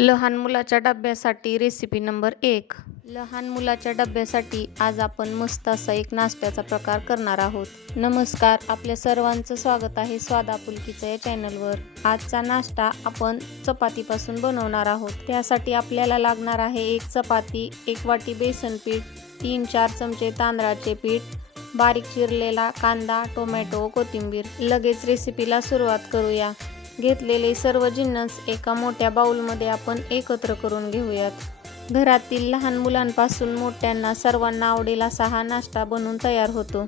लहान मुलाच्या डब्यासाठी recipe number एक. लहान मुलाच्या डब्यासाठी आज आपण मस्त असा एक नाश्त्याचा प्रकार करणार आहोत. नमस्कार आपल्या सर्वांचं स्वागत आहे स्वादा पुलकीचं या चॅनलवर. आजचा नाश्ता आपण चपातीपासून बनवणार आहोत. त्यासाठी आपल्याला लागणार आहे एक चपाती एक वाटी बेसन पीठ तीन चार चमचे तांदळाचे पीठ बारीक चिरलेला कांदा टोमॅटो कोथिंबीर. लगेच रेसिपीला सुरुवात करूया. घेतलेले सर्व जिन्नस एका मोठ्या बाऊलमध्ये आपण एकत्र करून घेऊयात. घरातील लहान मुलांपासून मोठ्यांना सर्वांना आवडेल असा हा नाश्ता बनवून तयार होतो.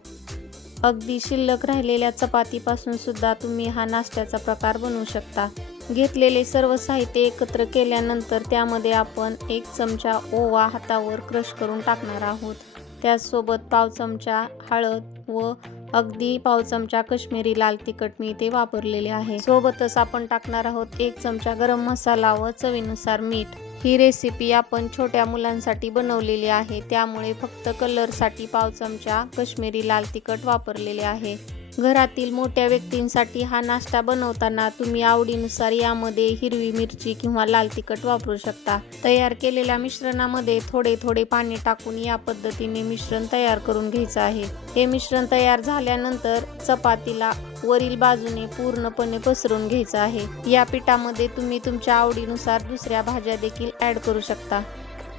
अगदी शिल्लक राहिलेल्या चपातीपासून सुद्धा तुम्ही हा नाश्त्याचा प्रकार बनवू शकता. घेतलेले सर्व साहित्य एकत्र केल्यानंतर त्यामध्ये आपण एक चमचा ओवा हातावर क्रश करून टाकणार आहोत. त्याचसोबत पाव चमचा हळद व अगदी पाव चमचा कश्मीरी लाल तिखट मी इथे वापरलेले आहे. सोबतच आपण टाकणार आहोत एक चमचा गरम मसाला व चवीनुसार मीठ. ही रेसिपी आपण छोट्या मुलांसाठी बनवलेली आहे. त्यामुळे फक्त कलरसाठी पाव चमचा कश्मीरी लाल तिखट वापरलेले आहे. घरातील मोठ्या व्यक्तींसाठी हा नाश्ता बनवताना तुम्ही आवडीनुसार यामध्ये हिरवी मिरची किंवा लाल तिखट वापरू शकता. तयार केलेल्या मिश्रणामध्ये थोडे थोडे पाणी टाकून या पद्धतीने मिश्रण तयार करून घ्यायचं आहे. हे मिश्रण तयार झाल्यानंतर चपातीला वरील बाजूने पूर्णपणे पसरून घ्यायचं आहे. या पिठामध्ये तुम्ही तुमच्या आवडीनुसार दुसऱ्या भाज्या देखील ऍड करू शकता.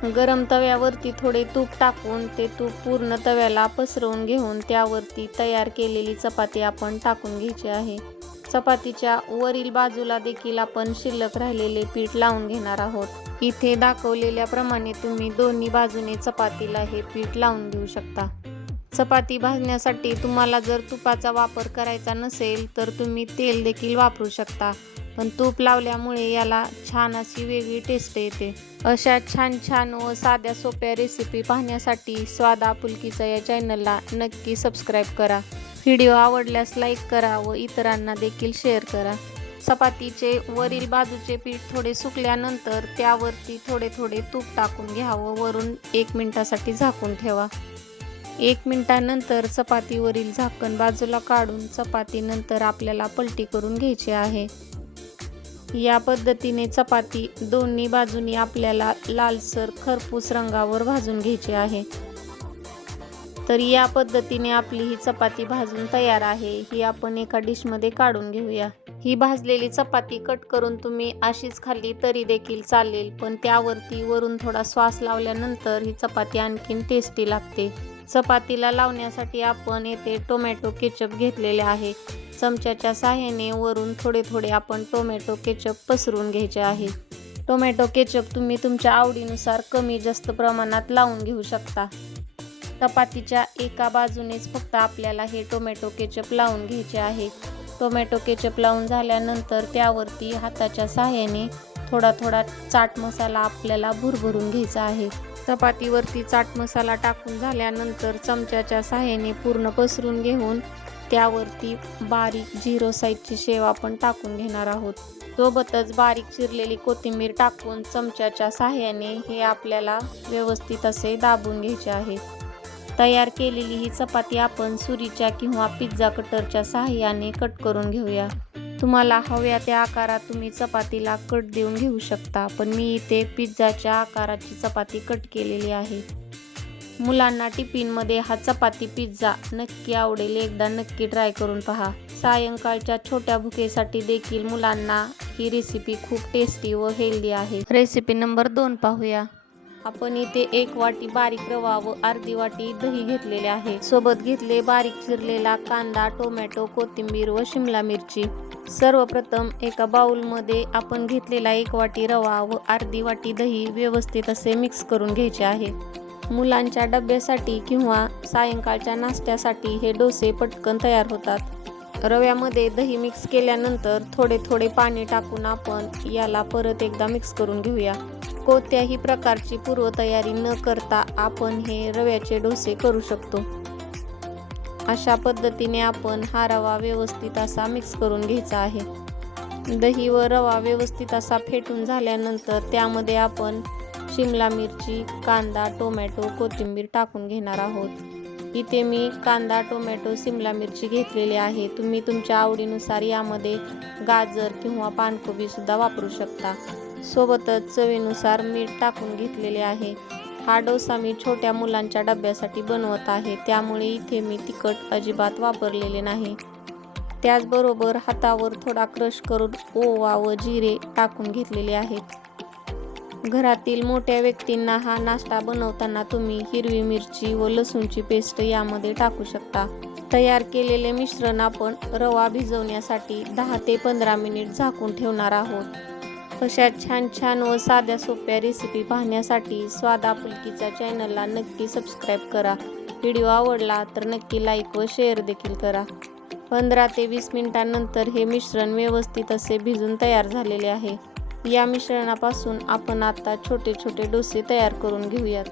गरम तव्यावरती थोडे तूप टाकून ते तूप पूर्ण तव्याला पसरवून घेऊन त्यावरती तयार केलेली चपाती आपण टाकून घ्यायची आहे. चपातीच्या वरील बाजूला देखील आपण शिल्लक राहिलेले पीठ लावून घेणार आहोत. इथे दाखवलेल्याप्रमाणे तुम्ही दोन्ही बाजूने चपातीला हे पीठ लावून घेऊ शकता. चपाती भाजण्यासाठी तुम्हाला जर तुपाचा वापर करायचा नसेल तर तुम्ही तेल देखील वापरू शकता. पण तूप लावल्यामुळे याला छान अशी वेगळी टेस्ट येते. अशा छान छान व साध्या सोप्या रेसिपी पाहण्यासाठी स्वादा पुलकीचा या चॅनलला नक्की सबस्क्राईब करा. व्हिडिओ आवडल्यास लाईक करा व इतरांना देखील शेअर करा. चपातीचे वरील बाजूचे पीठ थोडे सुकल्यानंतर त्यावरती थोडे थोडे तूप टाकून घ्यावं वरून एक मिनटासाठी झाकून ठेवा. एक मिनटानंतर चपातीवरील झाकण बाजूला काढून चपातीनंतर आपल्याला पलटी करून घ्यायची आहे. या पद्धतीने चपाती दोन्ही बाजूनी आपल्याला लालसर खरपूस रंगावर भाजून घ्यायची आहे. तर या पद्धतीने आपली ही चपाती भाजून तयार आहे. ही आपण एका डिशमध्ये काढून घेऊया. ही भाजलेली चपाती कट करून तुम्ही अशीच खाल्ली तरी देखील चालेल पण त्यावरती वरून थोडा श्वास लावल्यानंतर ही चपाती आणखीन टेस्टी लागते. चपातीला लावण्यासाठी आपण येथे टोमॅटो केचप घेतलेले आहे. चमच्याच्या साह्याने वरून थोडे थोडे आपण टोमॅटो केचप पसरून घ्यायचे आहे. टोमॅटो केचप तुम्ही तुमच्या आवडीनुसार कमी जास्त प्रमाणात लावून घेऊ शकता. चपातीच्या एका बाजूनेच फक्त आपल्याला हे टोमॅटो केचप लावून घ्यायचे आहे. टोमॅटो केचप लावून झाल्यानंतर त्यावरती हाताच्या साह्याने थोडा थोडा चाट मसाला आपल्याला भुरभरून घ्यायचा आहे. चपातीवरती चाट मसाला टाकून झाल्यानंतर चमच्याच्या साह्याने पूर्ण पसरून घेऊन त्यावरती बारीक झिरो साईजची शेव आपण टाकून घेणार आहोत. सोबतच बारीक चिरलेली कोथिंबीर टाकून चमच्याच्या साह्याने हे आपल्याला व्यवस्थित असे दाबून घ्यायचे आहे. तयार केलेली ही चपाती आपण सुरीच्या किंवा पिझ्झा कटरच्या साह्याने कट करून घेऊया. तुम्हाला हव्या त्या आकारात तुम्ही चपातीला कट देऊन घेऊ शकता पण मी इथे पिझ्झाच्या आकाराची चपाती कट केलेली आहे. मुलांना टिफिनमध्ये हा चपाती पिझ्झा नक्की आवडेल. एकदा नक्की ट्राय करून पहा. सायंकाळच्या छोट्या भुकेसाठी देखील मुलांना ही रेसिपी खूप टेस्टी व हेल्दी आहे. रेसिपी नंबर दोन पाहूया. आपण इथे एक वाटी बारीक रवा व अर्धी वाटी दही घेतलेले आहे. सोबत घेतले बारीक चिरलेला कांदा टोमॅटो कोथिंबीर व शिमला मिरची. सर्वप्रथम एका बाउलमध्ये आपण घेतलेला एक वाटी रवा व अर्धी वाटी दही व्यवस्थित असे मिक्स करून घ्यायचे आहे. मुलांच्या डब्यासाठी किंवा सायंकाळच्या नाश्त्यासाठी हे डोसे पटकन तयार होतात. रव्यामध्ये दही मिक्स केल्यानंतर थोडे थोडे पाणी टाकून आपण याला परत एकदा मिक्स करून घेऊया. कोणत्याही प्रकारची पूर्वतयारी न करता आपण हे रव्याचे डोसे करू शकतो. अशा पद्धतीने आपण हा रवा व्यवस्थित असा मिक्स करून घ्यायचा आहे. दही व रवा व्यवस्थित असा फेटून झाल्यानंतर त्यामध्ये आपण शिमला मिरची कांदा टोमॅटो कोथिंबीर टाकून घेणार आहोत. इथे मी कांदा टोमॅटो शिमला मिरची घेतलेली आहे. तुम्ही तुमच्या आवडीनुसार यामध्ये गाजर किंवा पानकोबीसुद्धा वापरू शकता. सोबतच चवीनुसार मीठ टाकून घेतलेले आहे. हा डोसा मी छोट्या मुलांच्या डब्यासाठी बनवत आहे. त्यामुळे इथे मी तिखट अजिबात वापरलेले नाही. त्याचबरोबर हातावर थोडा क्रश करून ओवा व जिरे टाकून घेतलेले आहेत. घरातील मोठ्या व्यक्तींना हा नाश्ता बनवताना तुम्ही हिरवी मिरची व लसूणची पेस्ट यामध्ये टाकू शकता. तयार केलेले मिश्रण आपण रवा भिजवण्यासाठी दहा ते पंधरा मिनिट झाकून ठेवणार आहोत. अशा छान छान व साध्या सोप्या रेसिपी पाहण्यासाठी स्वादा पुलकीच्या चॅनलला नक्की सबस्क्राईब करा. व्हिडिओ आवडला तर नक्की लाईक व शेअर देखील करा. पंधरा ते वीस मिनिटांनंतर हे मिश्रण व्यवस्थित असे भिजून तयार झालेले आहे. या मिश्रणापासून आपण आता छोटे छोटे डोसे तयार करून घेऊयात.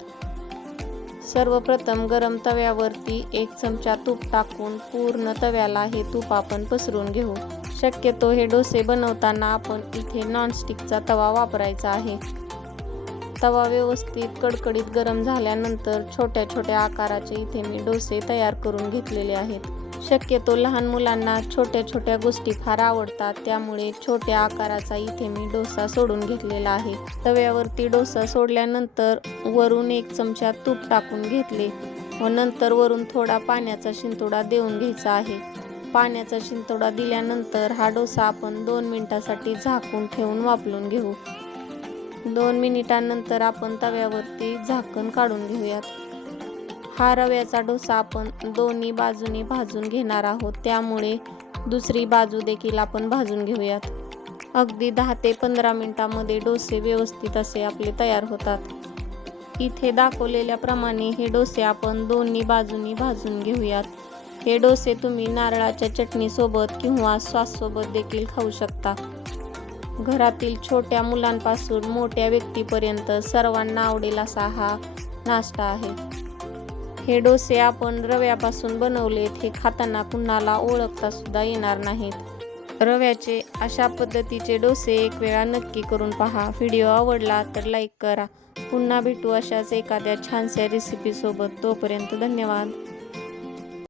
सर्वप्रथम गरम तव्यावरती एक चमचा तूप टाकून पूर्ण तव्याला हे तूप आपण पसरून घेऊ. शक्यतो हे डोसे बनवताना आपण इथे नॉनस्टिकचा तवा वापरायचा आहे. तवा व्यवस्थित कडकडीत गरम झाल्यानंतर छोट्या छोट्या आकाराचे इथे मी डोसे तयार करून घेतलेले आहेत. शक्यतो लहान मुलांना छोट्या छोट्या गोष्टी फार आवडतात त्यामुळे छोट्या आकाराचा इथे मी डोसा सोडून घेतलेला आहे. तव्यावरती डोसा सोडल्यानंतर वरून एक चमचा तूप टाकून घेतले व नंतर वरून थोडा पाण्याचा शिंतोडा देऊन घ्यायचा आहे. पाण्याचा शिंतोडा दिल्यानंतर हा डोसा आपण दोन मिनिटासाठी झाकून ठेवून वापरून घेऊ. दोन मिनिटांनंतर आपण तव्यावरती झाकण काढून घेऊयात. हा रव्याचा डोसा आपण दोन्ही बाजूने भाजून घेणार आहोत. त्यामुळे दुसरी बाजू देखील आपण भाजून घेऊयात. अगदी दहा ते पंधरा मिनटामध्ये डोसे व्यवस्थित असे आपले तयार होतात. इथे दाखवलेल्याप्रमाणे हे डोसे आपण दोन्ही बाजूनी भाजून घेऊयात. हे डोसे तुम्ही नारळाच्या चटणीसोबत किंवा सॉससोबत देखील खाऊ शकता. घरातील छोट्या मुलांपासून मोठ्या व्यक्तीपर्यंत सर्वांना आवडेल असा हा नाश्ता आहे. हे डोसे आपण रव्यापासून बनवलेत हे खाताना कुणाला ओळखता सुद्धा येणार नाहीत. रव्याचे अशा पद्धतीचे डोसे एक वेळा नक्की करून पहा. व्हिडिओ आवडला तर लाईक करा. पुन्हा भेटू अशाच एखाद्या छानशा रेसिपीसोबत तोपर्यंत धन्यवाद.